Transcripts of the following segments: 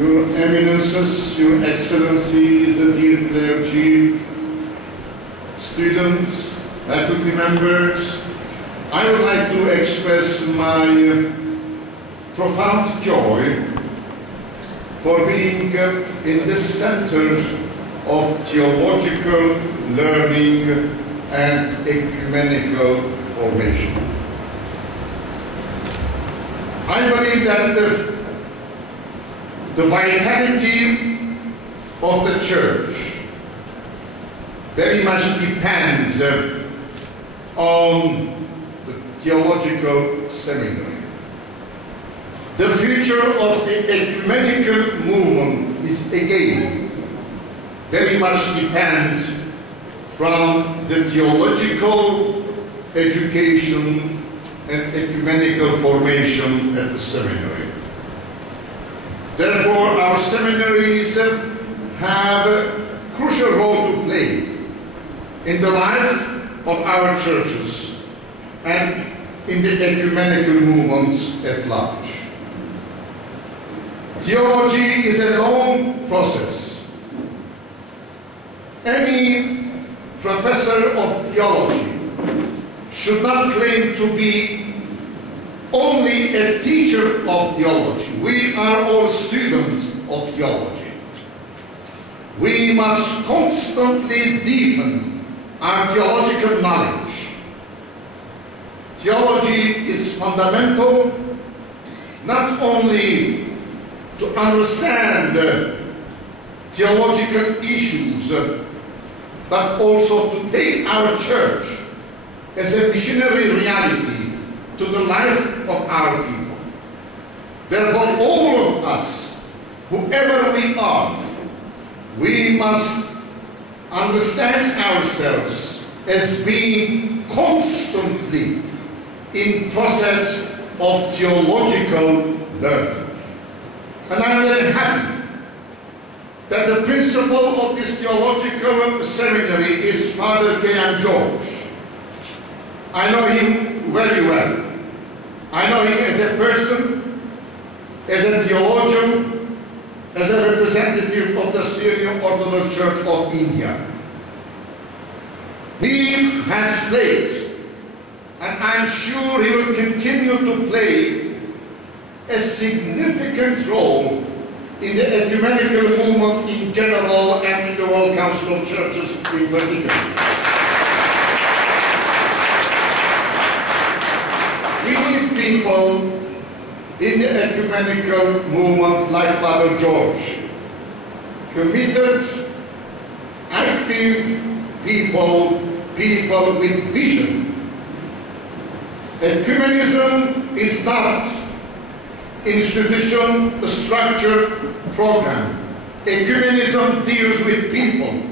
Your Eminences, Your Excellencies, dear clergy, students, faculty members, I would like to express my profound joy for being in this center of theological learning and ecumenical formation. I believe that the vitality of the Church very much depends on the theological seminary. The future of the ecumenical movement is again very much depends from the theological education and ecumenical formation at the seminary. Therefore, our seminaries have a crucial role to play in the life of our churches and in the ecumenical movements at large. Theology is a long process. Any professor of theology should not claim to be only a teacher of theology. We are all students of theology. We must constantly deepen our theological knowledge. Theology is fundamental not only to understand theological issues, but also to take our church as a missionary reality to the life of our people. Therefore, all of us, whoever we are, we must understand ourselves as being constantly in process of theological learning. And I'm very happy that the principal of this theological seminary is Father Kottayam George. I know him very well. I know him as a person, as a theologian, as a representative of the Syrian Orthodox Church of India. He has played, and I'm sure he will continue to play, a significant role in the ecumenical movement in general and in the World Council of Churches in particular. We need people in the ecumenical movement like Father George, committed, active people with vision. Ecumenism is not institution, a structured program. Ecumenism deals with people.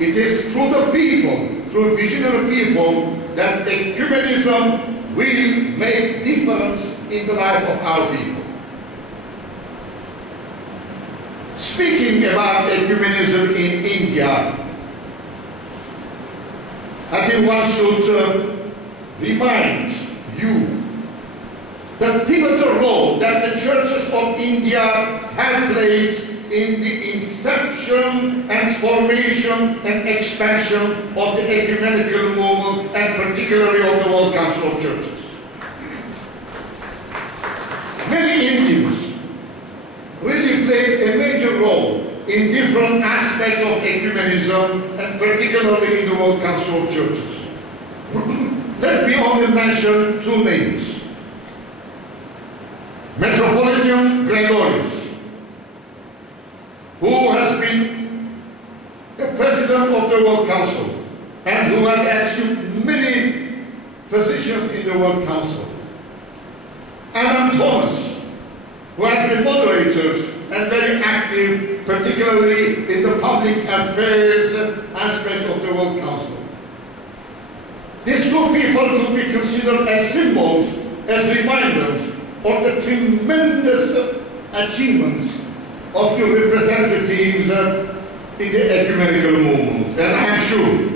It is through the people, through visionary people, that ecumenism will make difference in the life of our people. Speaking about ecumenism in India, I think one should remind you the pivotal role that the churches of India have played in the inception and formation and expansion of the ecumenical movement, and particularly of the World Council of Churches. Many Indians really played a major role in different aspects of ecumenism, and particularly in the World Council of Churches. Let me only mention two names. Metropolitan Gregorius, who has been the president of the World Council and who has assumed many positions in the World Council. Adam Thomas, who has been moderator and very active, particularly in the public affairs aspect of the World Council. These two people could be considered as symbols, as reminders of the tremendous achievements of your representatives in the ecumenical movement. And I am sure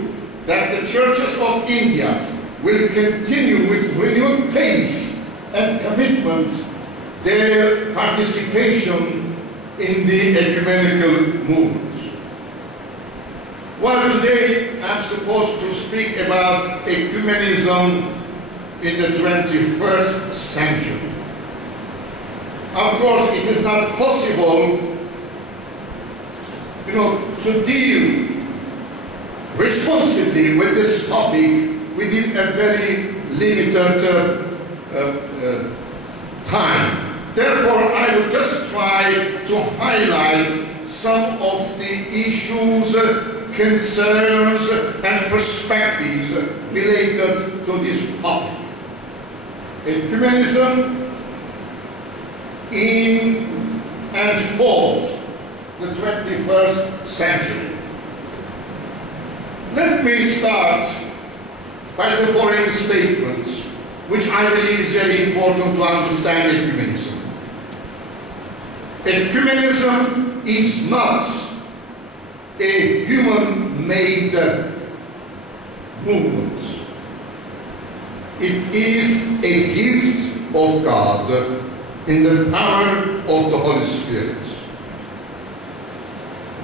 that the churches of India will continue with renewed pace and commitment their participation in the ecumenical movements. Well, today I'm supposed to speak about ecumenism in the 21st century. Of course, it is not possible, to deal responsibly with this topic within a very limited time. Therefore, I will just try to highlight some of the issues, concerns, and perspectives related to this topic. Ecumenism in and for the 21st century. Let me start by the following statements, which I believe is very important to understand ecumenism. Ecumenism is not a human-made movement. It is a gift of God in the power of the Holy Spirit.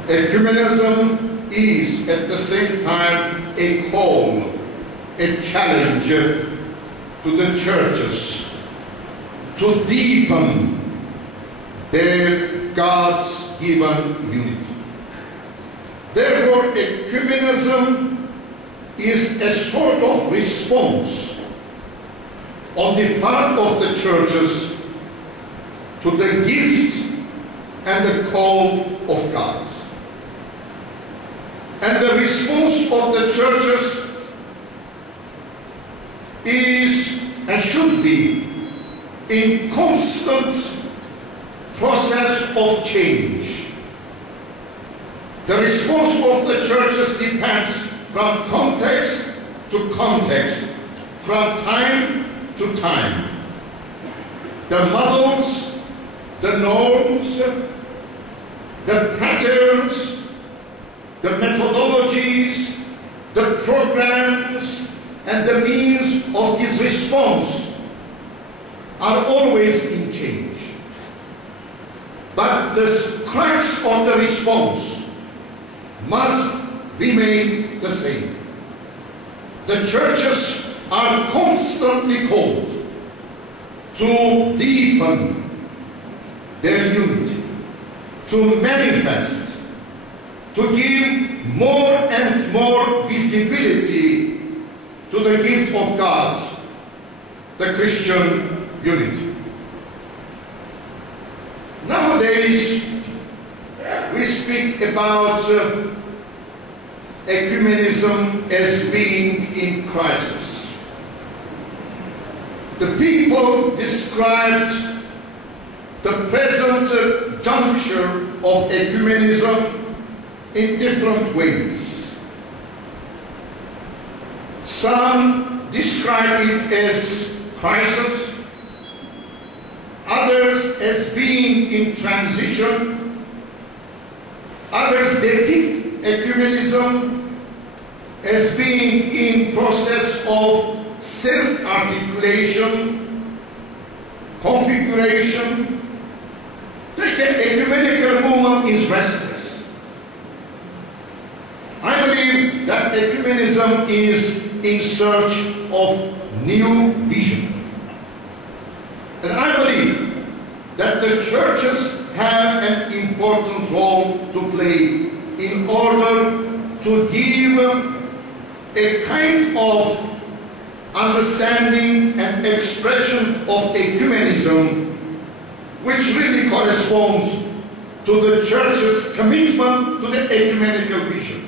Ecumenism is at the same time a call, a challenge to the churches to deepen their God's given unity. Therefore, ecumenism is a sort of response on the part of the churches to the gift and the call of God. And the response of the churches is and should be in constant process of change. The response of the churches depends from context to context, from time to time. The models, the norms, the patterns, the methodologies, the programs, and the means of this response are always in change. But the crux of the response must remain the same. The churches are constantly called to deepen their unity, to manifest, to give more and more visibility to the gift of God, the Christian unity. Nowadays, we speak about ecumenism as being in crisis. The people described the present juncture of ecumenism in different ways. Some describe it as crisis, others as being in transition, others depict ecumenism as being in process of self-articulation, configuration. The ecumenical movement is restless. I believe that ecumenism is in search of new vision. And I believe that the churches have an important role to play in order to give a kind of understanding and expression of ecumenism which really corresponds to the church's commitment to the ecumenical vision.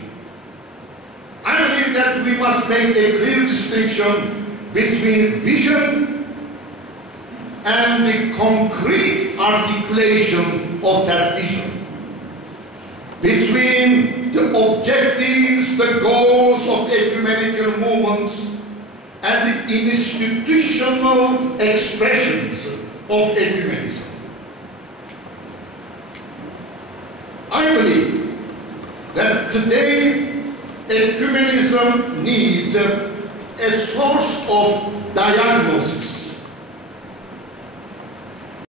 I believe that we must make a clear distinction between vision and the concrete articulation of that vision, between the objectives, the goals of the ecumenical movements, and the institutional expressions of ecumenism. I believe that today ecumenism needs a source of diagnosis